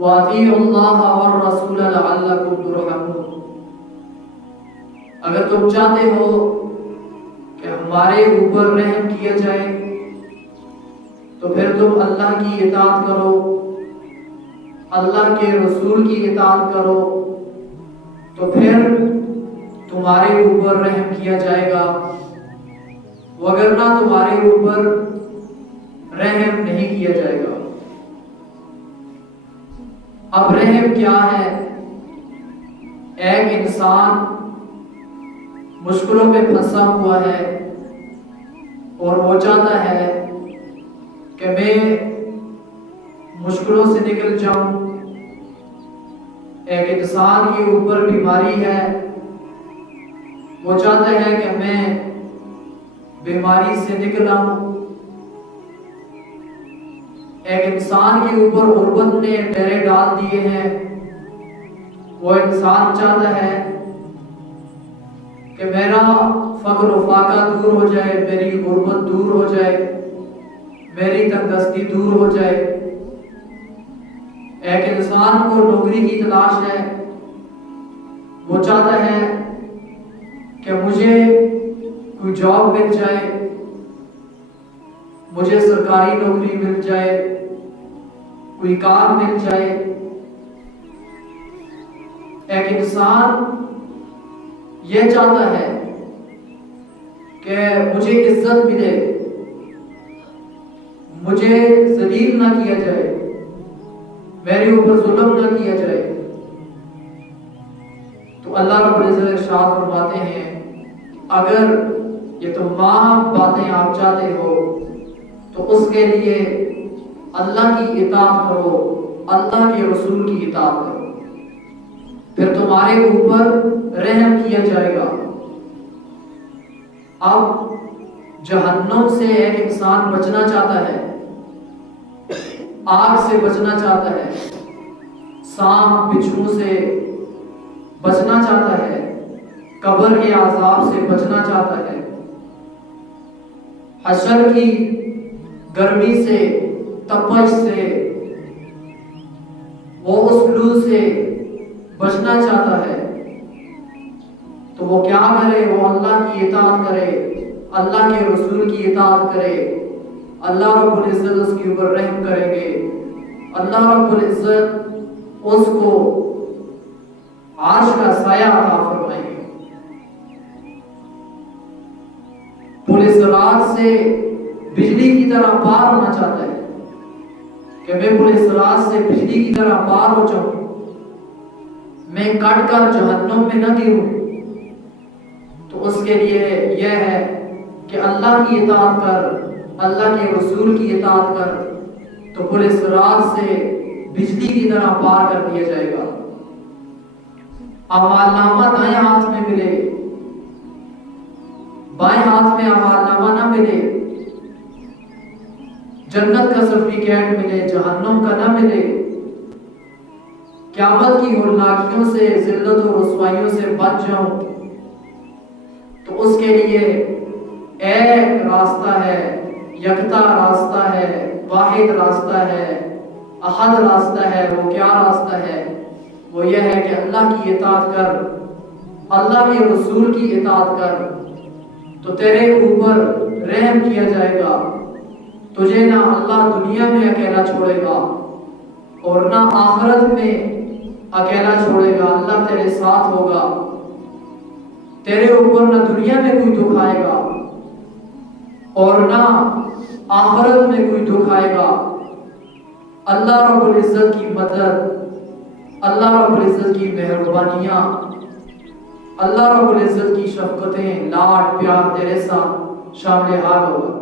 وَأَطِيعُوا اللَّهَ وَالرَّسُولَ لَعَلَّكُمْ تُرْحَمُونَ۔ اگر تم چاہتے ہو کہ ہمارے اوپر رحم کیا جائے تو پھر تم اللہ کی اطاعت کرو، اللہ کے رسول کی اطاعت کرو، تو پھر تمہارے اوپر رحم کیا جائے گا، وگرنہ تمہارے اوپر رحم نہیں کیا جائے گا۔ اب رحم کیا ہے؟ ایک انسان مشکلوں میں پھنسا ہوا ہے اور وہ چاہتا ہے کہ میں مشکلوں سے نکل جاؤں۔ ایک انسان کے اوپر بیماری ہے، وہ چاہتا ہے کہ میں بیماری سے نکل آؤں۔ ایک انسان کے اوپر غربت نے ڈیرے ڈال دیے ہیں، وہ انسان چاہتا ہے کہ میرا فقر و فاقہ دور ہو جائے، میری غربت دور ہو جائے، میری تنگدستی دور ہو جائے۔ ایک انسان کو نوکری کی تلاش ہے، وہ چاہتا ہے کہ مجھے کوئی جاب مل جائے، مجھے سرکاری نوکری مل جائے، کوئی کام مل جائے۔ ایک انسان یہ چاہتا ہے کہ مجھے عزت ملے، مجھے ذلیل نہ کیا جائے، میرے اوپر ظلم نہ کیا جائے۔ تو اللہ رب العزت ارشاد فرماتے ہیں اگر یہ تمام باتیں آپ چاہتے ہو تو اس کے لیے اللہ کی اطاعت کرو، اللہ کے رسول کی اطاعت کرو، پھر تمہارے اوپر رحم کیا جائے گا۔ اب جہنم سے ایک انسان بچنا چاہتا ہے، آگ سے بچنا چاہتا ہے، سانپ بچھو سے بچنا چاہتا ہے، قبر کے عذاب سے بچنا چاہتا ہے، حشر کی گرمی سے، تپش سے، وہ اس لو سے بچنا چاہتا ہے، تو وہ کیا کرے؟ وہ اللہ کی اطاعت کرے، اللہ کے رسول کی اطاعت کرے، اللہ رب العزت اس کے اوپر رحم کریں گے، اللہ رب العزت اس کو عرش کا سایہ عطا فرمائیں گے۔ پولیس رات سے بجلی کی طرح پار ہونا چاہتا ہے کہ میں پولیس رات سے بجلی کی طرح پار ہو جاؤں، میں کٹ کر جہنم میں نہ گروں، تو اس کے لیے یہ ہے کہ اللہ کی اطاعت کر، اللہ کے رسول کی اطاعت کر، تو پولیس رات سے بجلی کی طرح پار کر دیا جائے گا۔ اعمال نامہ دائیں ہاتھ میں ملے، بائیں ہاتھ میں اعمال نامہ نہ ملے، جنت کا سرٹیفکیٹ ملے، جہنم کا نہ ملے، قیامت کی ہولناکیوں سے، ذلت و رسوائیوں سے بچ جاؤں، تو اس کے لیے ایک راستہ ہے، یکتا راستہ ہے، واحد راستہ ہے، احد راستہ ہے۔ وہ کیا راستہ ہے؟ وہ یہ ہے کہ اللہ کی اطاعت کر، اللہ کے رسول کی اطاعت کر، تو تیرے اوپر رحم کیا جائے گا، تجھے نہ اللہ دنیا میں اکیلا چھوڑے گا اور نہ آخرت میں اکیلا چھوڑے گا، اللہ تیرے ساتھ ہوگا، تیرے اوپر نہ دنیا میں کوئی دکھ آئے گا اور نہ آخرت میں کوئی دکھ آئے گا۔ اللہ رب العزت کی مدد، اللہ رب العزت کی مہربانیاں، اللہ رب العزت کی شفقتیں، لاڈ پیار تیرے ساتھ شامل حال ہوگا۔